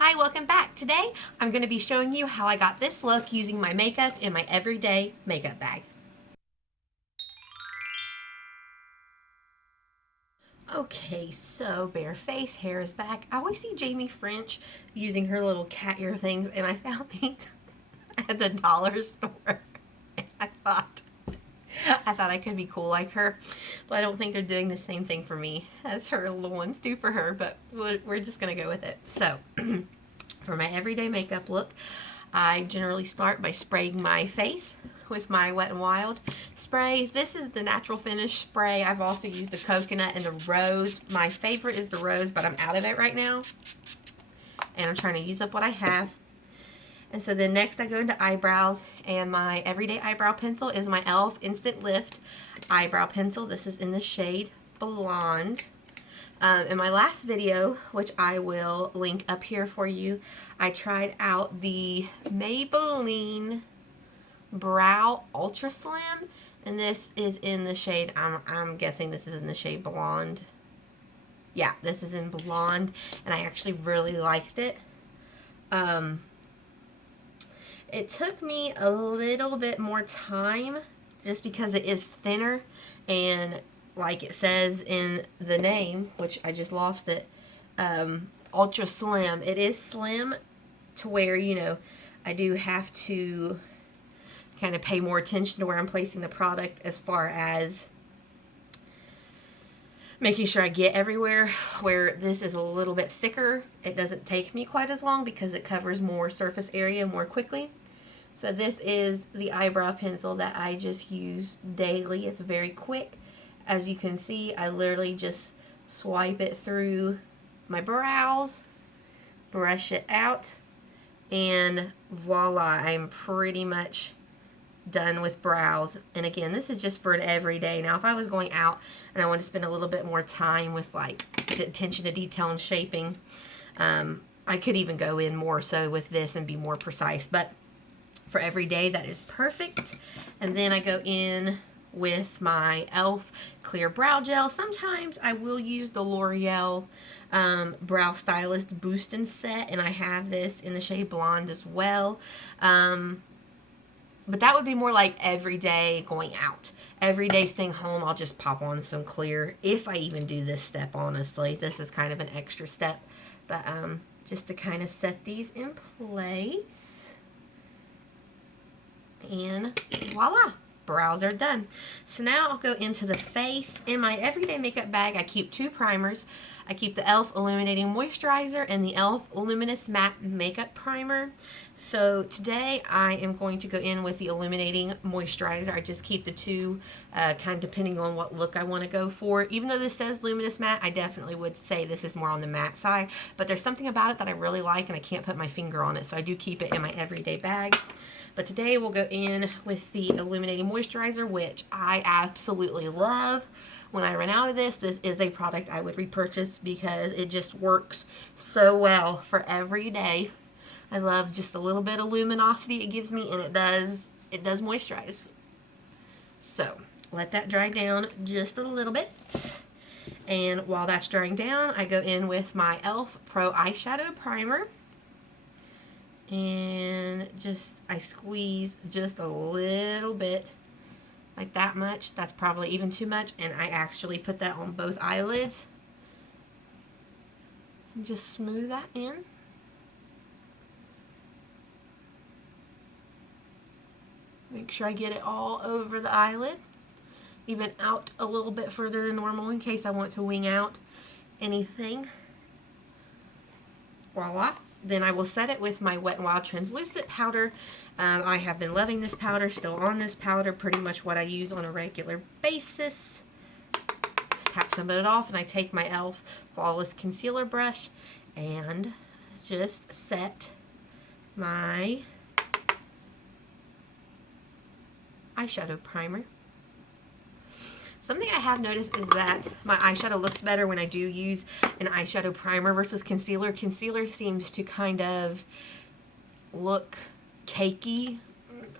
Hi, welcome back. Today I'm going to be showing you how I got this look using my makeup in my everyday makeup bag. Okay, so bare face, hair is back. I always see Jamie French using her little cat ear things, and I found these at the dollar store. And I thought I could be cool like her, but I don't think they're doing the same thing for me as her little ones do for her, but we're just going to go with it. So, for my everyday makeup look, I generally start by spraying my face with my Wet n Wild spray. This is the natural finish spray. I've also used the coconut and the rose. My favorite is the rose, but I'm out of it right now, and I'm trying to use up what I have. And so then next I go into eyebrows, and my everyday eyebrow pencil is my e.l.f. Instant Lift eyebrow pencil. This is in the shade Blonde. In my last video, which I will link up here for you, I tried out the Maybelline Brow Ultra Slim, and this is in the shade, I'm guessing this is in the shade Blonde. Yeah, this is in Blonde, and I actually really liked it. It took me a little bit more time just because it is thinner, and like it says in the name, which I just lost it, ultra slim. It is slim to where, you know, I do have to kind of pay more attention to where I'm placing the product as far as making sure I get everywhere. Where this is a little bit thicker, it doesn't take me quite as long because it covers more surface area more quickly. So this is the eyebrow pencil that I just use daily. It's very quick. As you can see, I literally just swipe it through my brows, brush it out, and voila, I'm pretty much done with brows. And again, this is just for an everyday. Now, if I was going out and I wanted to spend a little bit more time with like the attention to detail and shaping, I could even go in more so with this and be more precise. But for every day, that is perfect. And then I go in with my e.l.f. Clear Brow Gel. Sometimes I will use the L'Oreal Brow Stylist Boost and Set, and I have this in the shade Blonde as well. But that would be more like every day going out. Every day staying home, I'll just pop on some clear, if I even do this step, honestly. This is kind of an extra step. But just to kind of set these in place. And voila, brows are done. So now I'll go into the face. In my everyday makeup bag, I keep two primers. I keep the e.l.f. Illuminating Moisturizer and the e.l.f. Luminous Matte Makeup Primer. So today I am going to go in with the Illuminating Moisturizer. I just keep the two kind of depending on what look I want to go for. Even though this says Luminous Matte, I definitely would say this is more on the matte side. But there's something about it that I really like, and I can't put my finger on it. So I do keep it in my everyday bag. But today we'll go in with the Illuminating Moisturizer, which I absolutely love. When I run out of this, this is a product I would repurchase because it just works so well for every day. I love just a little bit of luminosity it gives me, and it does moisturize. So let that dry down just a little bit. And while that's drying down, I go in with my e.l.f. Pro Eyeshadow Primer. And I squeeze just a little bit, like that much. That's probably even too much, and I actually put that on both eyelids. And just smooth that in. Make sure I get it all over the eyelid, even out a little bit further than normal in case I want to wing out anything. Voila. Then I will set it with my Wet n Wild Translucent Powder. I have been loving this powder, still on this powder, pretty much what I use on a regular basis. Just tap some of it off, and I take my e.l.f. Flawless Concealer Brush and just set my eyeshadow primer. Something I have noticed is that my eyeshadow looks better when I do use an eyeshadow primer versus concealer. Concealer seems to kind of look cakey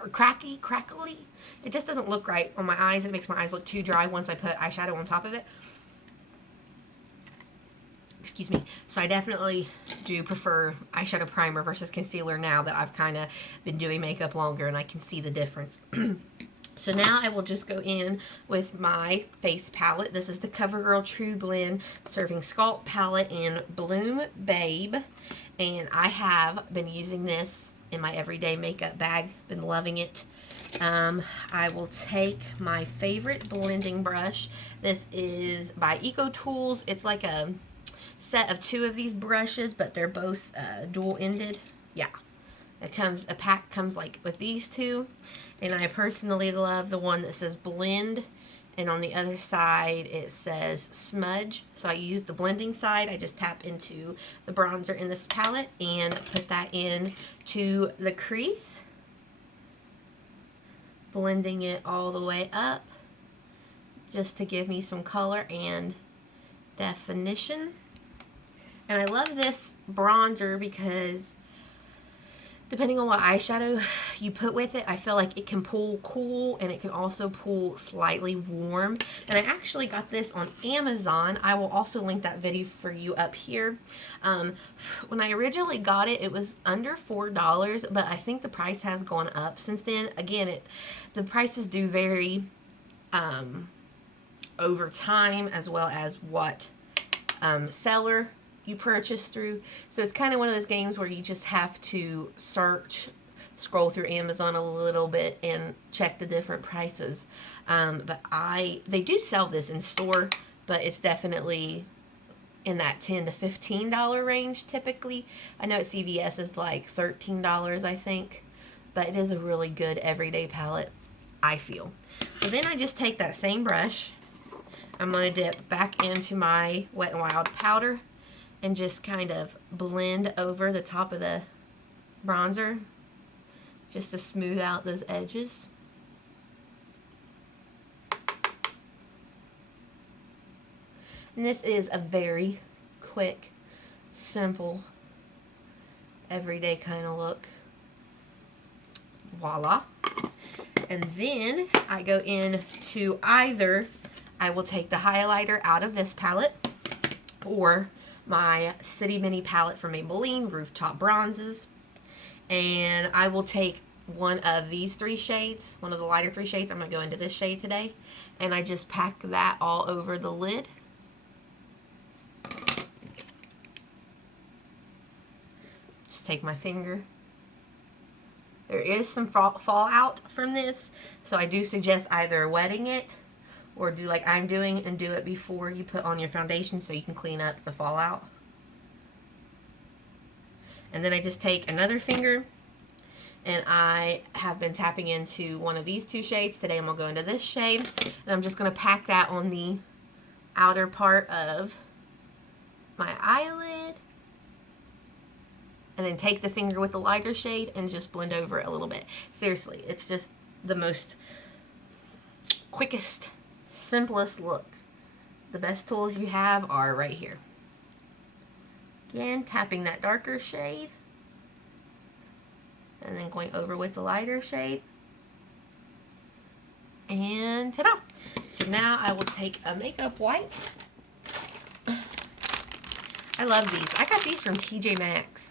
or crackly. It just doesn't look right on my eyes. It makes my eyes look too dry once I put eyeshadow on top of it. Excuse me. So I definitely do prefer eyeshadow primer versus concealer now that I've kind of been doing makeup longer and I can see the difference. So now I will just go in with my face palette. This is the CoverGirl Trublend Serving Sculpt palette in Bloom Babe. And I have been using this in my everyday makeup bag. Been loving it. I will take my favorite blending brush. This is by Eco Tools. It's like a set of 2 of these brushes, but they're both dual-ended. Yeah. A pack comes like with these 2, and I personally love the one that says blend, and on the other side it says smudge. So I use the blending side. I just tap into the bronzer in this palette and put that in to the crease, blending it all the way up just to give me some color and definition. And I love this bronzer because depending on what eyeshadow you put with it, I feel like it can pull cool and it can also pull slightly warm. And I actually got this on Amazon. I will also link that video for you up here. When I originally got it, it was under $4, but I think the price has gone up since then. Again, the prices do vary over time, as well as what seller you purchase through. So it's kind of one of those games where you just have to scroll through Amazon a little bit and check the different prices. But they do sell this in store, but it's definitely in that $10 to $15 range typically. I know at CVS it's like $13, I think, but it is a really good everyday palette, I feel. So then I just take that same brush. I'm going to dip back into my Wet n Wild powder and just kind of blend over the top of the bronzer just to smooth out those edges. And this is a very quick, simple, everyday kind of look. Voila. And then I go into either, I will take the highlighter out of this palette, or my City Mini palette from Maybelline, Rooftop Bronzes. And I will take one of these 3 shades, one of the lighter 3 shades. I'm going to go into this shade today. And I just pack that all over the lid. Just take my finger. There is some fallout from this, so I do suggest either wetting it or do like I'm doing and do it before you put on your foundation so you can clean up the fallout. And then I just take another finger, and I have been tapping into one of these 2 shades. Today I'm going to go into this shade, and I'm just going to pack that on the outer part of my eyelid. And then take the finger with the lighter shade and just blend over it a little bit. Seriously, it's just the most quickest, simplest look. The best tools you have are right here. Again, tapping that darker shade. And then going over with the lighter shade. And ta-da! So now I will take a makeup wipe. I love these. I got these from TJ Maxx.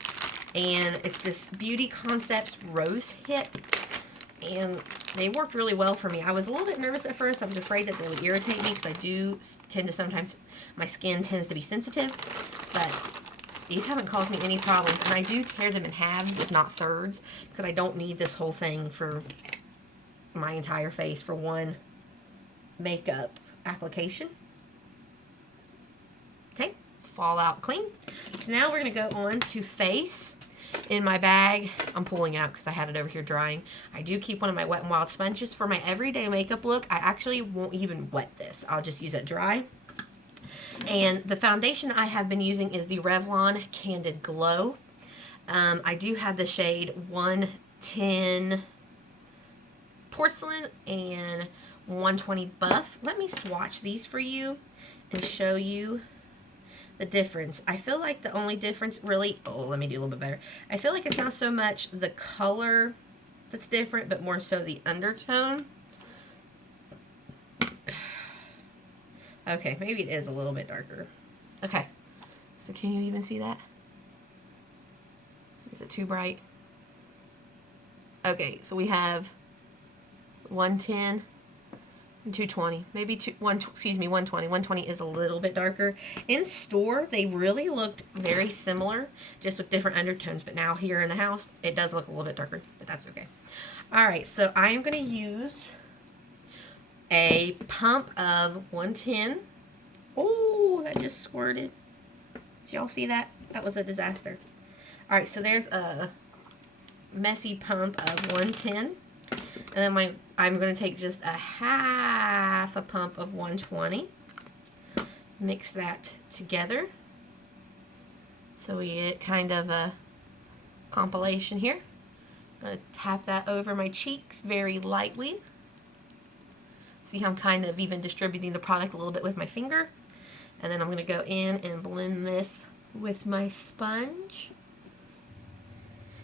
And it's this Beauty Concepts Rose Hit. And they worked really well for me. I was a little bit nervous at first. I was afraid that they would irritate me because I do tend to sometimes, my skin tends to be sensitive. But these haven't caused me any problems. And I do tear them in halves, if not thirds, because I don't need this whole thing for my entire face for one makeup application. Okay, fallout clean. So now we're going to go on to face. In my bag, I'm pulling it out because I had it over here drying. I do keep one of my Wet n Wild sponges for my everyday makeup look. I actually won't even wet this. I'll just use it dry. And the foundation I have been using is the Revlon Candid Glow. I do have the shade 110 Porcelain and 120 Buff. Let me swatch these for you and show you the difference. I feel like the only difference really, let me do a little bit better. I feel like it's not so much the color that's different, but more so the undertone. Okay, maybe it is a little bit darker. Okay, So can you even see that? Is it too bright? Okay, so we have 110 and 220. Maybe 120. 120 is a little bit darker. In store, they really looked very similar, just with different undertones. But now here in the house, it does look a little bit darker, but that's okay. All right, so I am going to use a pump of 110. Oh, that just squirted. Did y'all see that? That was a disaster. All right, so there's a messy pump of 110. And then I'm going to take just a half a pump of 120. Mix that together. So we get kind of a compilation here. I'm going to tap that over my cheeks very lightly. See how I'm kind of even distributing the product a little bit with my finger. And then I'm going to go in and blend this with my sponge.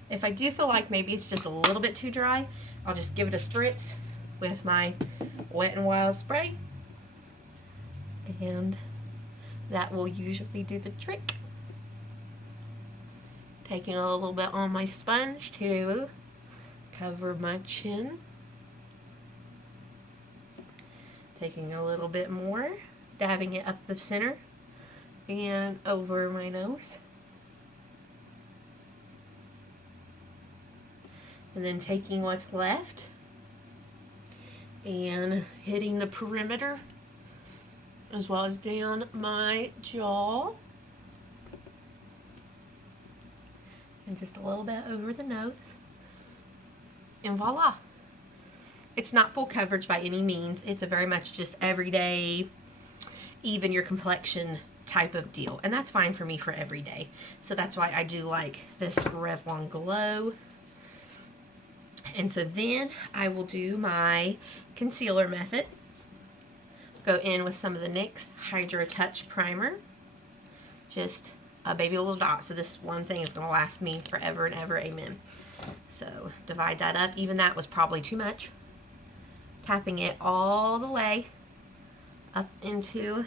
If I do feel like maybe it's just a little bit too dry, I'll just give it a spritz with my Wet n Wild spray. And that will usually do the trick. Taking a little bit on my sponge to cover my chin. Taking a little bit more, dabbing it up the center and over my nose. And then taking what's left and hitting the perimeter as well as down my jaw. And just a little bit over the nose. And voila. It's not full coverage by any means. It's a very much just everyday, even your complexion type of deal. And that's fine for me for every day. So that's why I do like this Revlon Glow. And so then I will do my concealer method. Go in with some of the NYX Hydratouch Primer. Just a baby little dot. So this one thing is going to last me forever and ever. Amen. So divide that up. Even that was probably too much. Tapping it all the way up into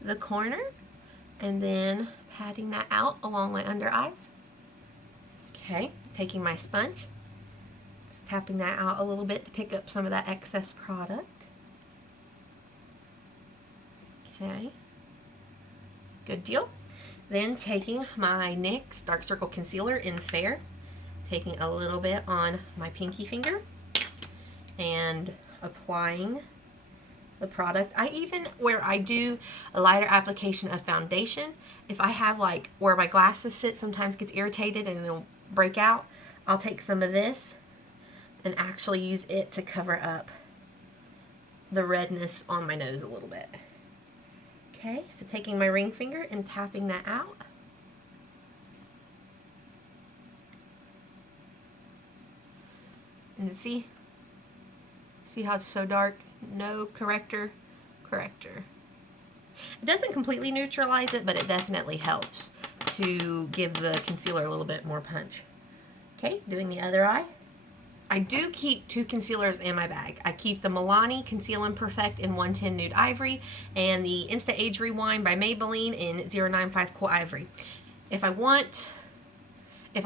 the corner. And then patting that out along my under eyes. Okay. Taking my sponge. Just tapping that out a little bit to pick up some of that excess product. Okay. Good deal. Then taking my NYX Dark Circle Concealer in Fair. Taking a little bit on my pinky finger. And applying the product. I even, where I do a lighter application of foundation, if I have like where my glasses sit sometimes gets irritated and it'll break out, I'll take some of this and actually use it to cover up the redness on my nose a little bit. Okay, so taking my ring finger and tapping that out. And see how it's so dark? No corrector. It doesn't completely neutralize it, but it definitely helps to give the concealer a little bit more punch. Okay, doing the other eye. I do keep two concealers in my bag. I keep the Milani Conceal and Perfect in 110 Nude Ivory and the Insta Age Rewind by Maybelline in 095 Cool Ivory. If I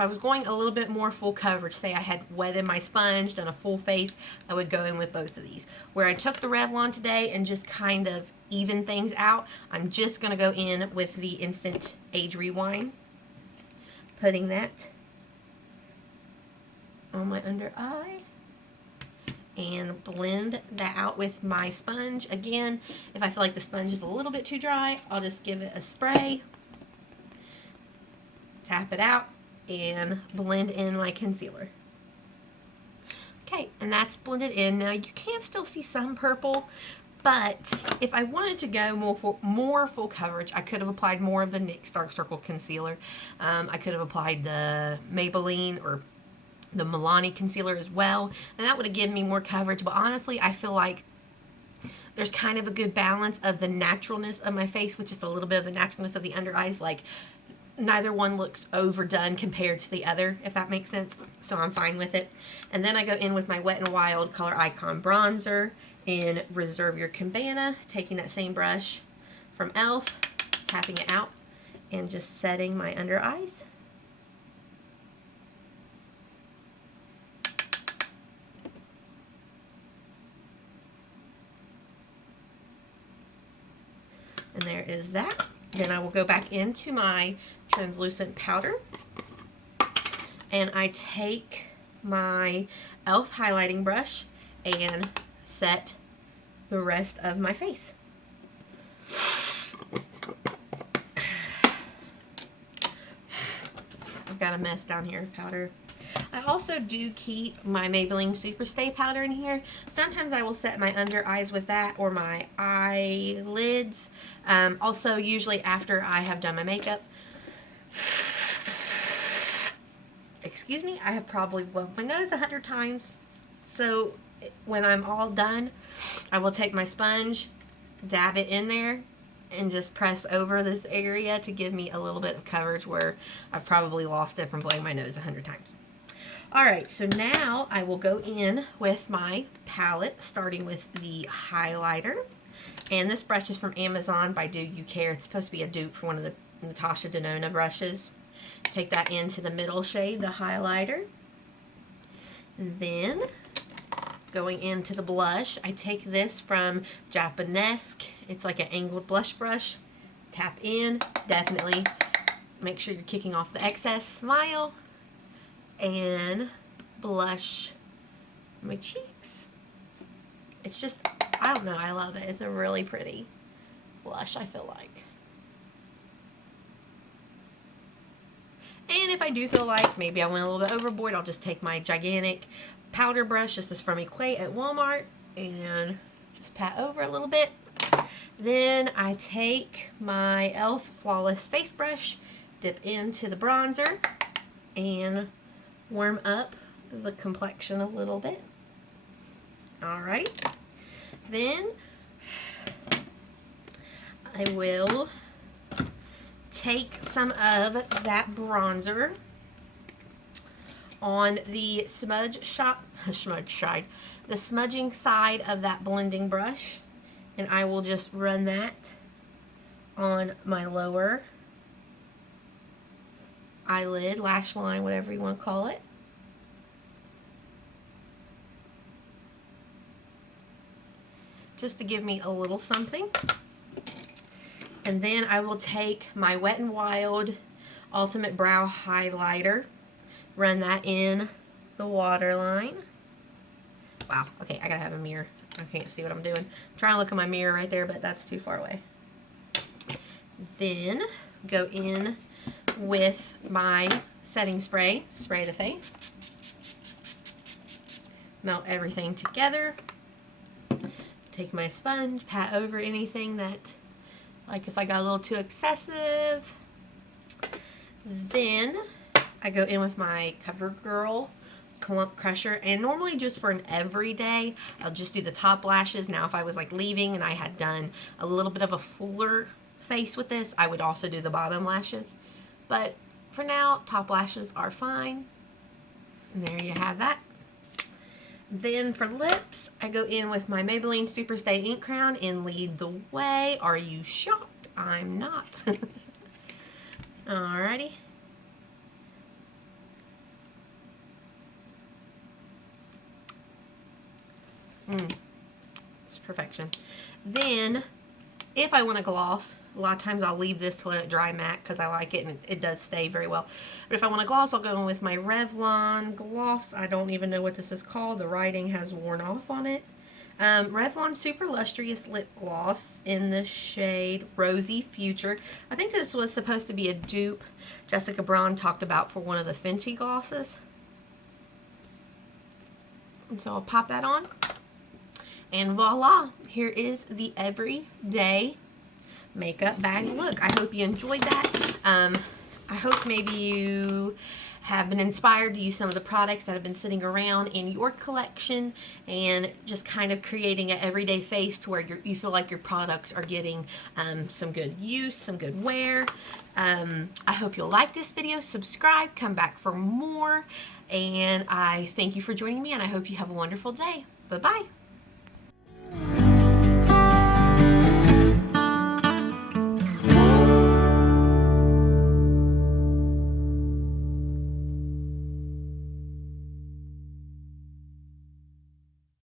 was going a little bit more full coverage, say I had wetted my sponge, done a full face, I would go in with both of these. Where I took the Revlon today and just kind of even things out, I'm just going to go in with the Instant Age Rewind. Putting that on my under eye. And blend that out with my sponge. Again, if I feel like the sponge is a little bit too dry, I'll just give it a spray. Tap it out. And blend in my concealer. Okay, and that's blended in. Now you can still see some purple, but if I wanted to go more full coverage, I could have applied more of the NYX Dark Circle Concealer. I could have applied the Maybelline or the Milani concealer as well, and that would have given me more coverage. But honestly, I feel like there's kind of a good balance of the naturalness of my face with just a little bit of the naturalness of the under eyes. Like, neither one looks overdone compared to the other, if that makes sense. So I'm fine with it. And then I go in with my Wet n Wild Color Icon Bronzer in Reserve Your Cabana, taking that same brush from e.l.f., tapping it out, and just setting my under eyes. And there is that. Then I will go back into my translucent powder, and I take my e.l.f. highlighting brush and set the rest of my face. I've got a mess down here of powder. I also do keep my Maybelline Superstay powder in here. Sometimes I will set my under eyes with that, or my eyelids. Also, usually after I have done my makeup. Excuse me, I have probably blown my nose 100 times. So when I'm all done, I will take my sponge, dab it in there, and just press over this area to give me a little bit of coverage where I've probably lost it from blowing my nose 100 times. Alright, so now I will go in with my palette, starting with the highlighter. And this brush is from Amazon by Do You Care. It's supposed to be a dupe for one of the Natasha Denona brushes. Take that into the middle shade, the highlighter. And then, going into the blush, I take this from Japanesque. It's like an angled blush brush. Tap in, definitely make sure you're kicking off the excess. Smile. And blush my cheeks. It's just, I don't know, I love it. It's a really pretty blush, I feel like. And if I do feel like maybe I went a little bit overboard, I'll just take my gigantic powder brush. This is from Equate at Walmart, and just pat over a little bit. Then I take my e.l.f. Flawless Face Brush, dip into the bronzer, and warm up the complexion a little bit. Alright, then I will take some of that bronzer on the smudging side of that blending brush, and I will just run that on my lower eyelid, lash line, whatever you want to call it. Just to give me a little something. And then I will take my Wet n Wild Ultimate Brow Highlighter, run that in the waterline. Wow, okay, I gotta have a mirror. I can't see what I'm doing. I'm trying to look at my mirror right there, but that's too far away. Then go in with my setting spray, spray the face. Melt everything together. Take my sponge, pat over anything that, like if I got a little too excessive. Then I go in with my Covergirl Clump Crusher, and normally just for an everyday, I'll just do the top lashes. Now if I was like leaving and I had done a little bit of a fuller face with this, I would also do the bottom lashes. But for now, top lashes are fine. And there you have that. Then for lips, I go in with my Maybelline Superstay Ink Crayon and lead the way. Are you shocked? I'm not. Alrighty. It's perfection. Then, if I want a gloss, a lot of times I'll leave this to let it dry matte because I like it and it does stay very well. But if I want a gloss, I'll go in with my Revlon gloss. I don't even know what this is called. The writing has worn off on it. Revlon Super Lustrous Lip Gloss in the shade Rosie Future. I think this was supposed to be a dupe Jessica Braun talked about for one of the Fenty glosses. And so I'll pop that on. And voila, here is the everyday makeup bag look. I hope you enjoyed that. I hope maybe you have been inspired to use some of the products that have been sitting around in your collection and just kind of creating an everyday face to where you feel like your products are getting some good use, some good wear. I hope you'll like this video, subscribe, come back for more, and I thank you for joining me, and I hope you have a wonderful day. Bye-bye.